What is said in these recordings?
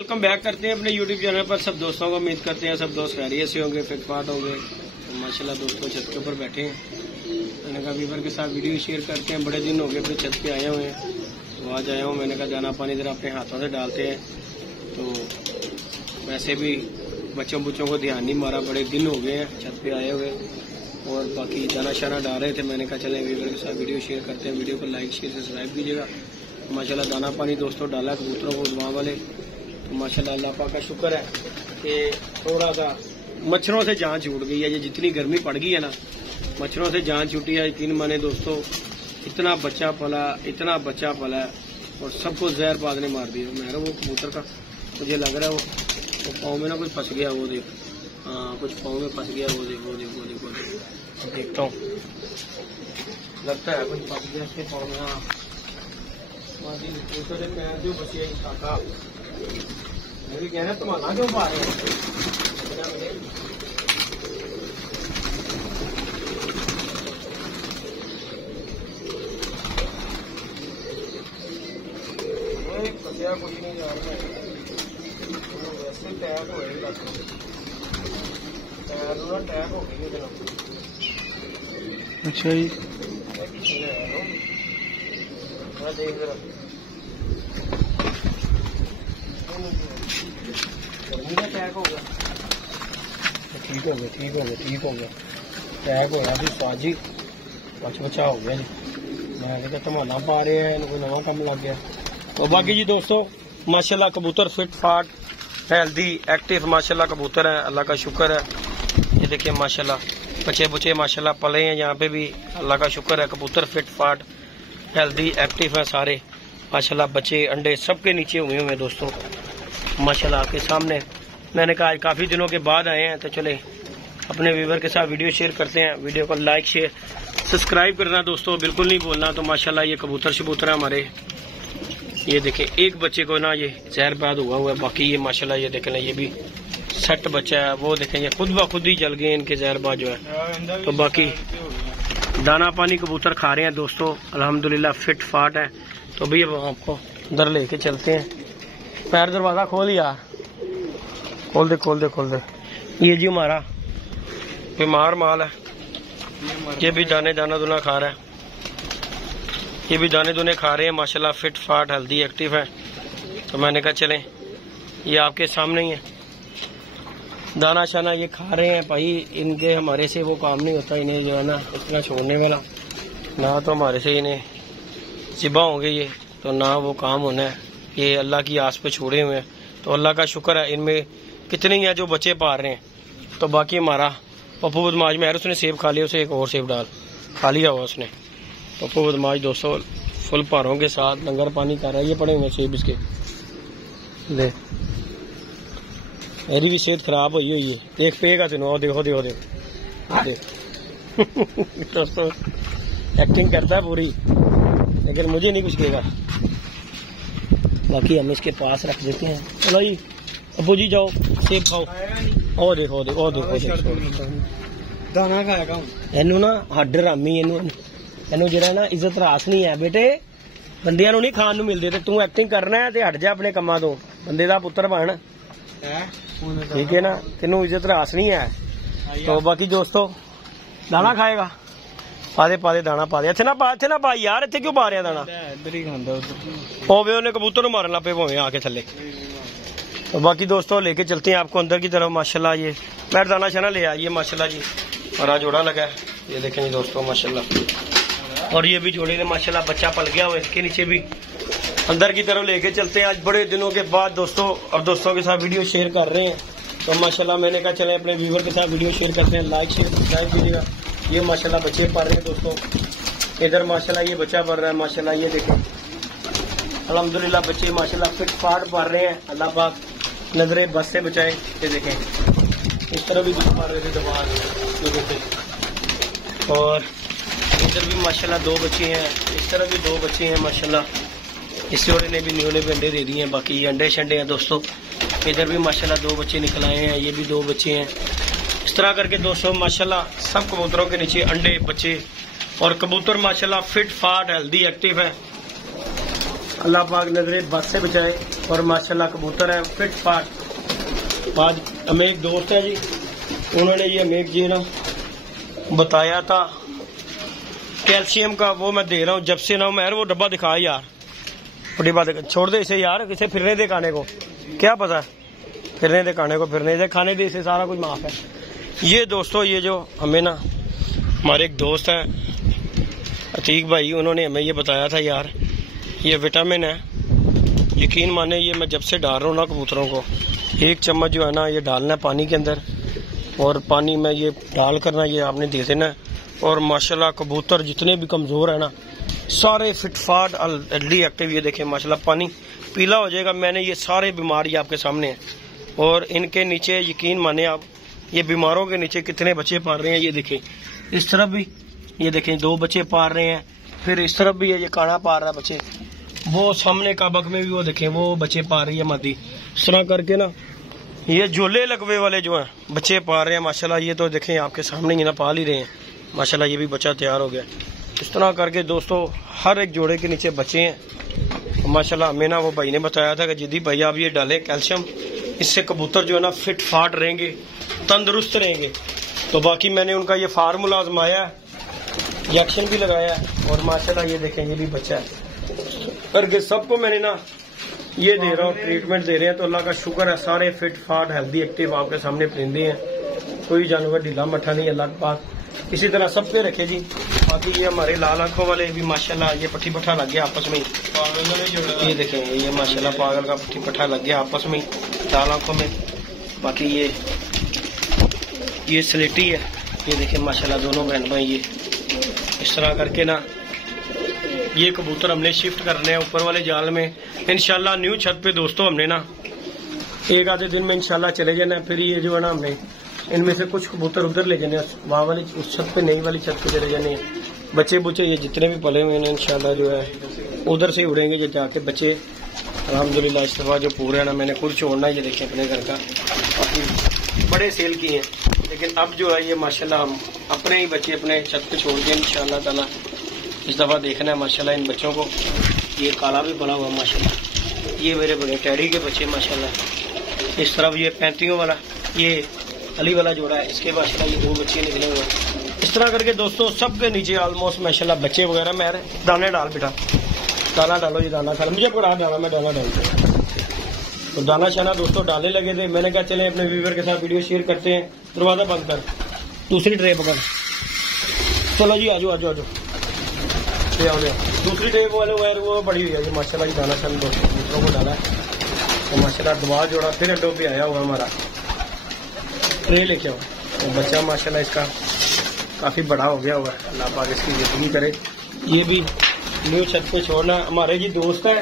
Welcome back करते हैं अपने YouTube चैनल पर। सब दोस्तों को उम्मीद करते हैं सब दोस्त खैरियत से होंगे, फिटफाट होंगे। तो माशाल्लाह दोस्तों छत के ऊपर बैठे हैं। मैंने कहा वीवर के साथ वीडियो शेयर करते हैं। बड़े दिन हो गए फिर छत पे आए हुए हैं, तो आज आया हूँ। मैंने कहा दाना पानी जरा अपने हाथों से डालते हैं। तो वैसे भी बच्चों को ध्यान नहीं मारा, बड़े दिन हो गए हैं छत पे आए हुए और बाकी दाना शाना डाल रहे थे। मैंने कहा चले वीवर के साथ वीडियो शेयर करते हैं। वीडियो को लाइक शेयर सब्सक्राइब कीजिएगा। माशाल्लाह दाना पानी दोस्तों डाला कबूतरों को दुआ वाले। तो माशाल्लाह अल्लाह पाक का शुक्र है कि थोड़ा सा मच्छरों से जान छूट गई है। ये जितनी गर्मी पड़ गई है ना, मच्छरों से जान छूटी है। यकीन माने दोस्तों, इतना बच्चा पला और सबको जहर बाद ने मार दिया। मेरा वो कबूतर का मुझे लग रहा है वो पाँव में ना कुछ फंस गया। वो देख, हाँ कुछ पाँव में फंस गया। वो देख देखता हूँ, लगता है कुछ फंस गया इसके पाँव में। हाँ मैं जो बचिया काका मैं भी कहना तुम्हारा क्यों पा रहे हैं। फसिया कुछ नहीं जा रहा है, वैसे टैग होएगा। टैग हो गई है। अच्छा जी, मैं देख रहा टैग हो गया। ठीक हो गया टैग होया भी साजी बचा हो गया जी। मैं कहता धमाना पा रहे हैं, कोई नवा काम लग गया। तो बाकी जी दोस्तों माशाल्लाह कबूतर फिट फाट हेल्दी एक्टिव माशाल्लाह कबूतर है। अल्लाह का शुक्र है। ये देखिए माशाल्लाह बच्चे माशाल्लाह पले हैं यहाँ पे भी। अल्लाह का शुक्र है, कबूतर फिट फाट हेल्दी एक्टिव है सारे माशाल्लाह। बच्चे अंडे सबके नीचे हुए हैं दोस्तों माशाल्लाह आपके सामने। मैंने कहा आज काफ़ी दिनों के बाद आए हैं, तो चले अपने व्यूवर के साथ वीडियो शेयर करते हैं। वीडियो को लाइक शेयर सब्सक्राइब करना दोस्तों बिल्कुल नहीं भूलना। तो माशाल्लाह ये कबूतर शबूतर है हमारे। ये देखें एक बच्चे को ना ये जहरबाद हुआ है। बाकी ये माशाल्लाह ये देखें ये भी सेट बच्चा है। वो देखें ये खुद ब खुद ही जल गए इनके जहरबाद जो है। तो बाकी दाना पानी कबूतर खा रहे हैं दोस्तों अल्हम्दुलिल्लाह फिट फाट है। तो भी अब आपको अंदर लेके चलते हैं। पैर दरवाजा खोल यार, खोल दे। ये जी हमारा बीमार माल है। ये भी दाना दुना खा रहा है। ये भी दाने दुने खा रहे हैं माशाल्लाह फिट फाट हेल्दी एक्टिव है। तो मैंने कहा चलें ये आपके सामने ही है। दाना शाना ये खा रहे हैं भाई। इनके हमारे से वो काम नहीं होता। इन्हें जो है ना इतना छोड़ने वाला ना, तो हमारे से इन्हें ज़िबा होंगे ये, तो ना वो काम होना है। ये अल्लाह की आस पे छोड़े हुए हैं। तो अल्लाह का शुक्र है इनमें कितने ही हैं जो बच्चे पाल रहे हैं। तो बाकी हमारा पप्पू बदमाश में उसने सेब खा लिया, उसे एक और सेब डाल खा लिया हुआ उसने। पप्पू बदमाश दोस्तों फुल पारों के साथ लंगर पानी कर रहा है। ये पड़े हुए सेब इसके ले। मेरी भी सेहत खराब हुई है। देख पेगा तेनों, देखो दोस्तों एक्टिंग करता है पूरी, लेकिन मुझे नहीं कुछ कहेगा। बाकी हम इसके पास रख देते हैं। चलो जी अबू जी जाओ सेब खाओ। ओ देखो दाना खाएगा इनू ना हड्ड रामी। इनू जरा ना इज्जत रास नहीं है बेटे। बंदियां नू नहीं खान नू मिलदे। ते तू एक्टिंग करना है ते हट जा अपने कम्मां तो, बंदे दा पुत्तर बन, ठीक है ना। तेनू इज्जत रास नहीं है। तो बाकी दोस्तों दाना खाएगा, पा दे दाना पा दे। इत्थे ना पा यार, इत्थे क्यों पा रहा दाना। होवे उन्हें कबूतर नू मारन लग पे भावें आके थल्ले। तो बाकी दोस्तों लेके चलते हैं आपको अंदर की तरफ। माशाल्लाह ये मैं दाना शाना ले आइए माशाल्लाह जी। हरा जोड़ा लगा है, ये देखें जी दोस्तों माशाल्लाह। और ये भी जोड़े ने माशाल्लाह बच्चा पल गया हुआ इसके नीचे भी। अंदर की तरफ लेके चलते हैं आज बड़े दिनों के बाद दोस्तों। अब दोस्तों के साथ वीडियो शेयर कर रहे हैं। तो माशाल्लाह मैंने कहा चले अपने व्यूवर के साथ वीडियो शेयर करते हैं। लाइक शेयर सब्सक्राइब कीजिएगा। ये माशाल्लाह बच्चे पढ़ रहे हैं दोस्तों। इधर माशाल्लाह ये बच्चा पढ़ रहा है माशाल्लाह। ये देखें अल्हम्दुलिल्लाह बच्चे माशाल्लाह फिट फाट पढ़ रहे हैं। अल्लाह पाक नजरे बस से बचाए। ये देखें इस तरह भी पढ़ रहे थे दबा। और इधर भी माशाल्लाह 2 बच्चे हैं, इस तरह भी 2 बच्चे हैं माशाल्लाह। इस जोड़े ने भी न्यूने पे अंडे दे दिए हैं। बाकी ये अंडे शंडे हैं दोस्तों। इधर भी माशाल्लाह 2 बच्चे निकल आए हैं। ये भी 2 बच्चे हैं। इस तरह करके दोस्तों माशाल्लाह सब कबूतरों के नीचे अंडे बच्चे और कबूतर माशाल्लाह फिट फाट हेल्दी एक्टिव है। अल्लाह पाक नजरे बद से बचाए। और माशाल्लाह कबूतर है फिट फाट। आज हमें एक दोस्त है जी, उन्होंने ये हमें जी ना बताया था कैल्शियम का, वो मैं दे रहा हूँ जब से ना। मैं वो डब्बा दिखा यार, बड़ी बात छोड़ दे इसे यार, इसे फिरने दे खाने को, क्या पता फिरने दे खाने को, फिरने दे खाने दे, इसे सारा कुछ माफ है। ये दोस्तों ये जो हमें ना हमारे एक दोस्त हैं अतीक भाई, उन्होंने हमें ये बताया था यार ये विटामिन है, यकीन माने ये मैं जब से डाल रहा हूँ ना कबूतरों को, 1 चम्मच जो है ना ये डालना है पानी के अंदर, और पानी में ये डाल करना ये आपने दे देना। और माशाल्लाह कबूतर जितने भी कमज़ोर है ना सारे फिटफाट हेल्दी एक्टिव। ये देखें माशाल्लाह पानी पीला हो जाएगा। मैंने ये सारे बीमार ये आपके सामने हैं, और इनके नीचे यकीन माने आप, ये बीमारों के नीचे कितने बच्चे पाल रहे हैं। ये देखें इस तरफ भी, ये देखें 2 बच्चे पाल रहे हैं, फिर इस तरफ भी ये काना पाल रहा है बच्चे, वो सामने काबक में भी वो देखें वो बच्चे पाल रही है मादी। इस तरह करके ना ये झोले लगवे वाले जो हैं बच्चे पाल रहे हैं माशाल्लाह। ये तो देखें आपके सामने ही ना पाल ही रहे हैं माशाल्लाह। ये भी बच्चा तैयार हो गया। इस तरह करके दोस्तों हर एक जोड़े के नीचे बच्चे हैं माशाल्लाह। हमें ना वो भाई ने बताया था कि जिद्दी भाई आप ये डालें कैल्शियम, इससे कबूतर जो है ना फिट फाट रहेंगे, तंदुरुस्त रहेंगे। तो बाकी मैंने उनका ये फार्मूला आजमाया है, इंजेक्शन भी लगाया है, और माशाल्लाह ये देखें ये भी बच्चा है। करके सबको मैंने ना ये दे रहा हूँ, ट्रीटमेंट दे रहे हैं। तो अल्लाह का शुक्र है सारे फिट फाट हेल्दी एक्टिव आपके सामने परिंदे हैं, कोई जानवर ढीला मट्ठा नहीं, अल्लाह के पास इसी तरह सब पे रखे जी। बाकी ये हमारे लाल आंखों वाले भी माशाल्लाह ये पट्टी पट्ठा लग गया आपस में, ये देखें ये माशाल्लाह पागल का पट्टी पट्ठा लग गया आपस में लाल आंखों में। बाकी ये स्लेटी है, ये देखें माशाल्लाह दोनों बहन भाई। ये इस तरह करके ना ये कबूतर हमने शिफ्ट करने हैं ऊपर वाले जाल में इंशाल्लाह। न्यू छत पे दोस्तों हमने ना एक आधे दिन में इंशाल्लाह चले जाना। फिर ये जो है ना हमने इनमें से कुछ कबूतर उधर ले जाने, वहाँ वाली उस छत पे, नई वाली छत पे चले जाने हैं। बच्चे बुच्चे ये जितने भी पले हुए हैं इंशाल्लाह जो है उधर से उड़ेंगे ये जाके बच्चे अल्हम्दुलिल्लाह। इस दफा जो पूरे है ना मैंने खुद छोड़ना, ये देखें अपने घर का, बाकी बड़े सेल किए हैं, लेकिन अब जो है ये माशाल्लाह हम अपने ही बच्चे अपने छत पे छोड़ दें इंशाल्लाह ताला। इस दफा देखना है माशाल्लाह इन बच्चों को। ये काला भी बना हुआ माशाल्लाह, ये मेरे बड़े टैडी के बच्चे माशाल्लाह। इस तरफ ये 35 वाला, ये अली वाला जोड़ा है, इसके माशाल्लाह ये 2 बच्चे निकले हुए हैं। इस तरह करके दोस्तों सबके नीचे ऑलमोस्ट माशाल्लाह बच्चे वगैरह। मैं दाने डाल बेटा, दाना डालो, ये दाना खा, मुझे पकड़ा डाला, मैं दाना डालता हूँ। तो दाना शाना दोस्तों डालने लगे थे, मैंने कहा चले अपने व्यूवर के साथ वीडियो शेयर करते हैं। दरवाजा बंद कर, दूसरी ट्रे पकड़, चलो जी आजो आजो आजो, ले आओ ले आओ। दूसरी ट्रे वाले वो बड़ी हुई है जी माशाल्लाह। दाना शाना दोस्तों दूसरों को डाला है तो माशाल्लाह दुआ जोड़ा फिर अड्डों पे आया हुआ हमारा। ट्रे लेके आओ, तो बच्चा माशाल्लाह इसका काफ़ी बड़ा हो गया हुआ है, अल्लाह पाक इसकी जिंदगी करे। ये भी न्यू छत पे छोड़ना। हमारे जी दोस्त है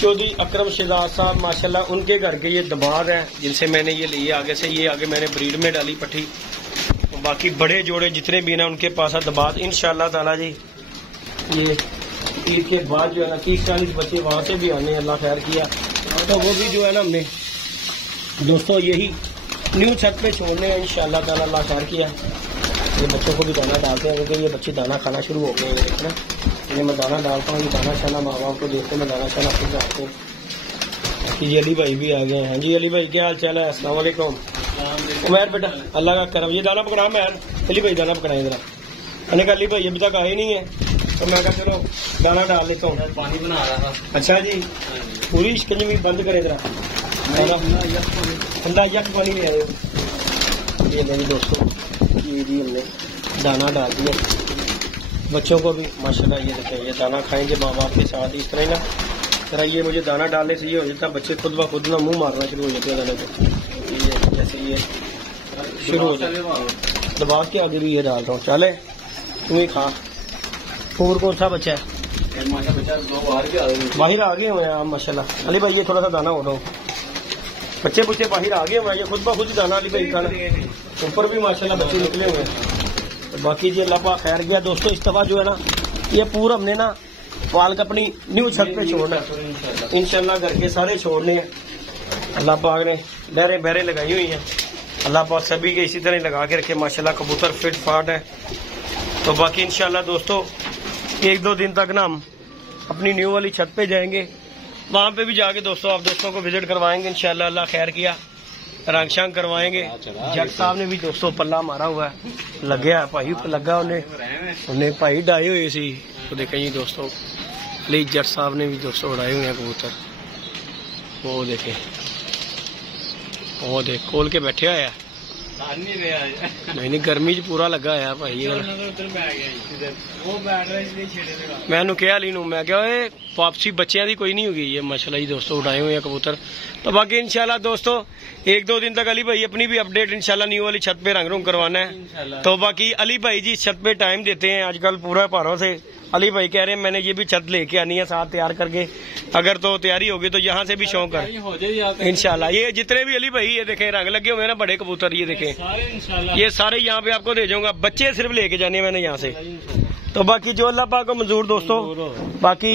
चौधरी अकरम शहजाद साहब माशाल्लाह, उनके घर के ये दबाग हैं जिनसे मैंने ये लिए आगे से, ये आगे मैंने ब्रीड में डाली पट्टी। तो बाकी बड़े जोड़े जितने भी ना उनके पास है दबाग इंशाल्लाह ताला जी। ये ईद के बाद जो है ना 30-40 बच्चे वहाँ से भी आने, अल्लाह खैर किया तो वो भी जो है ना हमने दोस्तों यही न्यू छत पे छोड़ने हैं इंशाल्लाह ताला, अल्लाह खैर किया। ये बच्चों को भी दाना डालते हैं क्योंकि ये बच्चे दाना खाना शुरू हो गए हैं। देखना ये मैं दाना डालता हूँ, ये दाना शाना माँ बाप को देखते मैं दाना शाना खुद डालते हैं। कि अली भाई भी आ गए हैं जी। अली भाई क्या हाल चाल है? अस्सलाम वालेकुम। उमैर बेटा अल्लाह का करम, ये दाना पकड़ा मैं, अली भाई दाना पकड़ाए जरा। मैंने कहा अली भाई अभी तक आए नहीं है, तो मैं कहा चलो दाना डाल लेता हूँ। पानी बना रहा था। अच्छा जी, पूरी शिकंजी बंद करे जरा, ठंडा यक पानी ले आए। ये मेरे दोस्तों ये जी हमने दाना डाल दिया बच्चों को भी माशाल्लाह। ये देखें ये दाना खाएंगे माँ बाप के साथ इस तरह ही ना। जरा ये मुझे दाना डालने से ये हो जाता बच्चे खुद ब खुद ना मुंह मारना शुरू हो जाते हैं दाने को। ये जैसे ये शुरू हो जाए दबाव के आगे भी ये डाल रहा हूँ। चले तुम ही खा। और कौन सा बच्चा है? बाहर आ गए हुए हैं माशाल्लाह। अली भाई ये थोड़ा सा दाना हो रहा हूँ, बच्चे बुच्चे बाहर आ गए हुए हैं, ये खुद ब खुद दाना अली भाई खाना। ऊपर भी माशाल्लाह बच्चे निकले हुए हैं। तो बाकी जी अल्लाह पाक खैर गया दोस्तों। इस दफा जो है ना ये पूरा हमने ना पालक अपनी न्यू छत पे छोड़ना है इंशाल्लाह। घर के सारे छोड़ने हैं, अल्लाह पाक ने लहरें बहरें लगाई हुई हैं। अल्लाह पाक सभी के इसी तरह लगा के रखे माशाल्लाह। कबूतर फिट फाट है। तो बाकी इंशाल्लाह दोस्तों 1-2 दिन तक ना हम अपनी न्यू वाली छत पे जाएंगे वहाँ पे भी जाके दोस्तों आप दोस्तों को विजिट करवाएंगे इंशाल्लाह, अल्लाह खैर किया, रंग शंग करवाएंगे। जट साहब ने भी दोस्तों पल्ला मारा हुआ है, लग्या भाई लगा उन्हें भाई डाए हुए सी। तो देखें जी दोस्तों, अली जट साहब ने भी दोस्तों उड़ाए हुए हैं कबूतर। वो देखे, वो देख खोल के बैठे हुआ है। नहीं गर्मी च पूरा लगा है भाई। मैंने कहा अली नूं, मैं क्या वापसी बच्चों की कोई नहीं होगी, ये माशाल्लाह जी दोस्तों उड़ाए हुए हैं कबूतर। तो बाकी इंशाल्लाह दोस्तों 1-2 दिन तक अली भाई अपनी भी अपडेट इंशाल्लाह न्यू वाली छत पे रंग रूंग करवाना है। तो बाकी अली भाई जी छत पे टाइम देते हैं आजकल पूरा पारों से। अली भाई कह रहे हैं मैंने ये भी छत लेके आनी है साथ तैयार करके, अगर तो तैयारी होगी तो यहाँ से भी शौक है इंशाल्लाह। ये जितने भी अली भाई ये देखें रंग लगे हुए हैं ना बड़े कबूतर, ये देखें ये सारे यहाँ पे आपको दे जाऊंगा, बच्चे सिर्फ लेके जाने मैंने यहाँ से। तो बाकी जो अल्लाह पाक को मंजूर दोस्तों, बाकी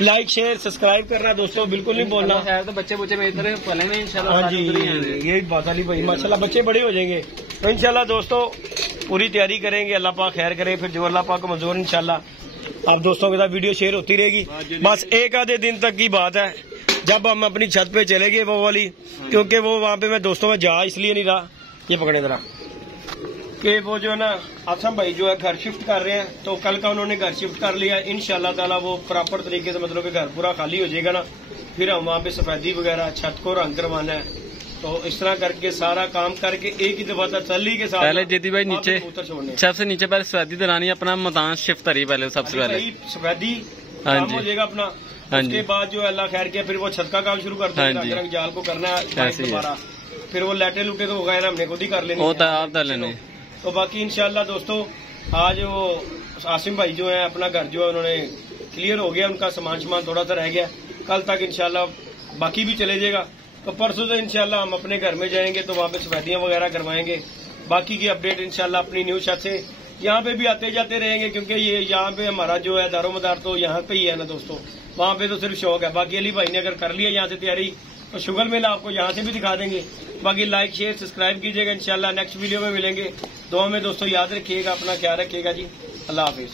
लाइक शेयर सब्सक्राइब करना दोस्तों बिल्कुल नहीं बोलना। तो बच्चे पलेंगे इंशाल्लाह। हाँ जी ये बात अली भाई माशाल्लाह बच्चे बड़े हो जाएंगे। तो इंशाल्लाह दोस्तों पूरी तैयारी करेंगे, अल्लाह पाक खैर करे, फिर जो अल्लाह पाक को मंजूर इंशाल्लाह आप दोस्तों के साथ वीडियो शेयर होती रहेगी। बस 1 आधे दिन तक की बात है जब हम अपनी छत पे चले गए वो वाली, क्योंकि वो वहाँ पे मैं दोस्तों में जा इसलिए नहीं रहा, ये पकड़े जरा कि वो जो है ना आसम भाई जो है घर शिफ्ट कर रहे हैं, तो कल का उन्होंने घर शिफ्ट कर लिया इंशाल्लाह ताला। वो प्रॉपर तरीके से मतलब कि घर पूरा खाली हो जाएगा ना, फिर हम वहाँ पे सफेदी वगैरह छत को रंग करवाना है। तो इस तरह करके सारा काम करके एक ही दफा तसल्ली के साथ पहले जीती भाई नीचे सबसे नीचे पहले सफेदी दरानी अपना मकान शिफ्ट करी पहले सबसे पहले सफेदी काम हो जाएगा अपना। उसके बाद जो अल्लाह खैर किया फिर वो छत का काम शुरू कर देगा, रंग जाल को करना है दोबारा, फिर वो लेटे लुटे तो वगैरह हमने खुद ही कर लेने आप लेने। तो बाकी इंशाल्लाह दोस्तों आज वो आसिम भाई जो है अपना घर जो है उन्होंने क्लियर हो गया, उनका सामान थोड़ा सा रह गया, कल तक इंशाल्लाह बाकी भी चले जाएगा। तो परसों से इंशाल्लाह हम अपने घर में जाएंगे तो वहाँ पे सफेदियां वगैरह करवाएंगे। बाकी की अपडेट इंशाल्लाह अपनी न्यूज छत से यहाँ पे भी आते जाते रहेंगे, क्योंकि ये यहाँ पे हमारा जो है दारोमदार तो यहाँ पे ही है ना दोस्तों, वहाँ पे तो सिर्फ शौक है। बाकी अली भाई ने अगर कर लिया यहाँ से तैयारी तो शुगर मेला आपको यहाँ से भी दिखा देंगे। बाकी लाइक शेयर सब्सक्राइब कीजिएगा, इंशाल्लाह नेक्स्ट वीडियो में मिलेंगे। दुआ में दोस्तों याद रखिएगा, अपना ख्याल रखिएगा जी, अल्लाह हाफिज।